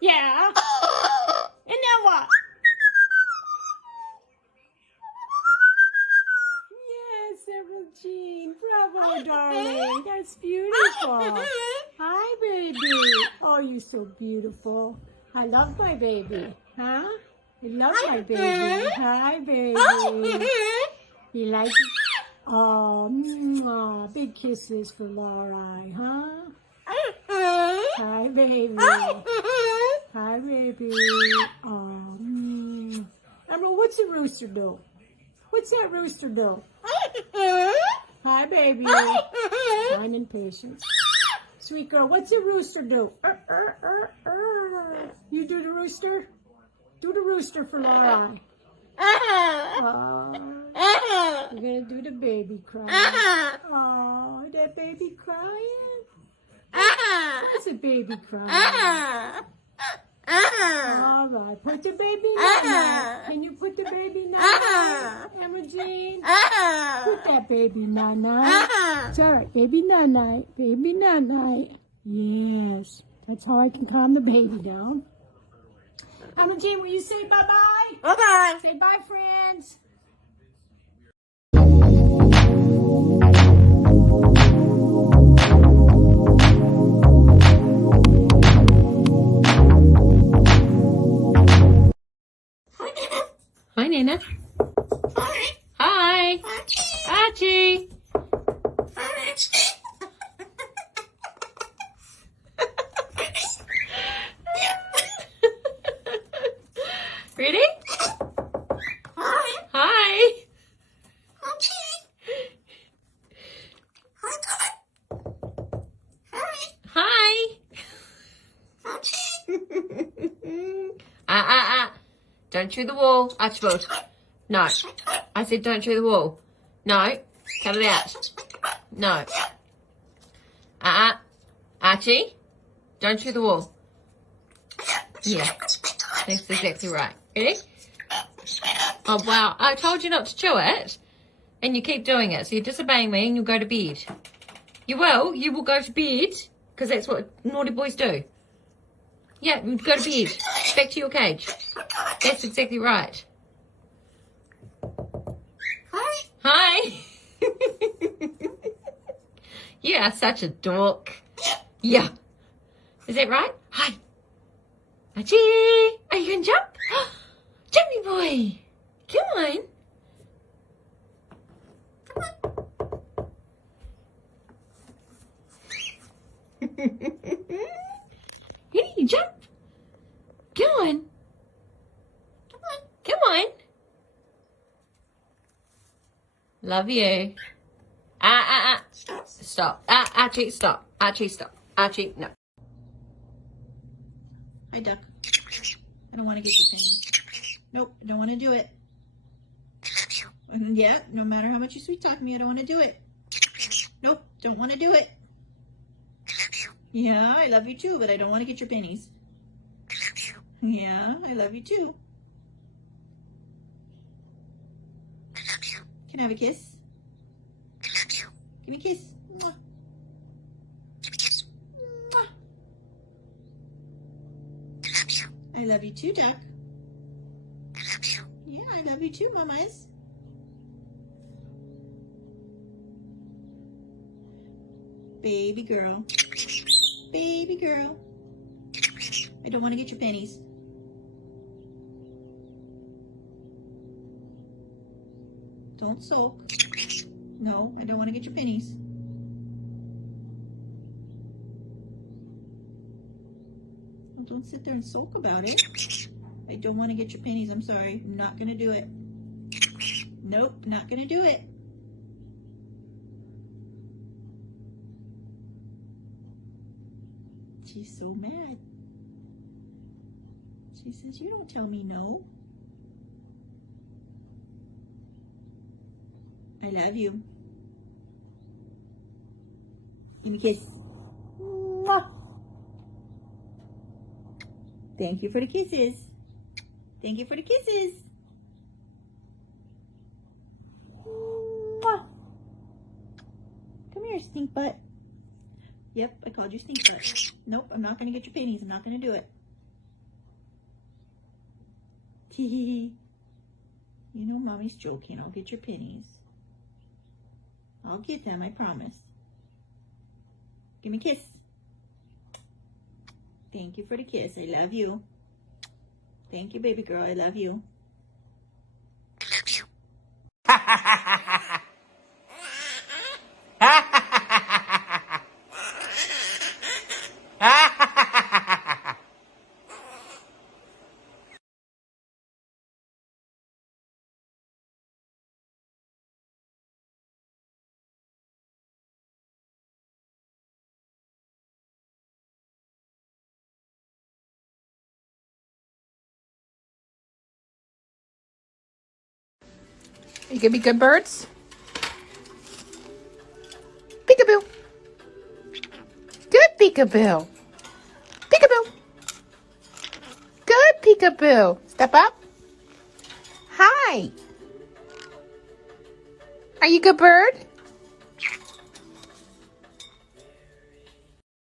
Yeah. And now what? Yes, Samrt. Bravo, darling. That's beautiful. Hi, baby. Oh, you're so beautiful. I love my baby. Huh? I love my baby. Hi, baby. You like it? Oh, mwah. Big kisses for Laura, huh? Hi, baby. Hi, baby. Oh, Emerald, what's a rooster do? What's that rooster do? Hi, baby. Fine and patience. Sweet girl, what's a rooster do? You do the rooster? Do the rooster for Laura. Oh, you're going to do the baby crying. Oh, that baby crying? What's a baby crying? All right, put the baby night. Can you put the baby night, Emma Jean? Put that baby night. It's all right, baby night. Baby night. Yes, that's how I can calm the baby down. Emma Jean, will you say bye-bye? Bye-bye. Say bye, friends. Hi, Nana. Hi. Hi. Archie. Ready? Hi. Hi. Hi. Don't chew the wall, Archibald. No. I said don't chew the wall. No. Cut it out. No. Archie, don't chew the wall. Yeah. That's exactly right. Ready? Oh, wow. I told you not to chew it. And you keep doing it. So you're disobeying me and you'll go to bed. You will. You will go to bed. Because that's what naughty boys do. Yeah, go to bed. Back to your cage. That's exactly right. Hi. You are such a dork. Yeah. Is that right? Hi. Archie, are you going to jump? Jumpy boy. Come on. Ready? You jump. Come on. Come on. Love you. Stop. Archie, stop. Archie, stop. Archie, no. Hi, duck. I don't want to get your penny. Nope, I don't want to do it. Yeah, no matter how much you sweet talk me, I don't want to do it. Nope, don't want to do it. Yeah, I love you too, but I don't want to get your pennies. Yeah, I love you too. Can I have a kiss? Give me a kiss. Mwah. Mwah. I love you too, duck. Yeah, I love you too, mamas. Baby girl. Baby girl. I don't want to get your pennies. Don't sulk. No, I don't want to get your pennies. Well, don't sit there and sulk about it. I don't want to get your pennies. I'm sorry. I'm not going to do it. Nope, not going to do it. She's so mad. She says, you don't tell me no. I love you. Give me a kiss. Mwah. Thank you for the kisses. Thank you for the kisses. Mwah. Come here, stink butt. Yep, I called you stink butt. Nope, I'm not going to get your pennies. I'm not going to do it. You know Mommy's joking. I'll get your pennies. I'll get them, I promise. Give me a kiss. Thank you for the kiss. I love you. Thank you, baby girl. I love you. You gonna be good birds? Peekaboo. Good peekaboo. Peekaboo. Good peekaboo. Step up. Hi. Are you a good bird?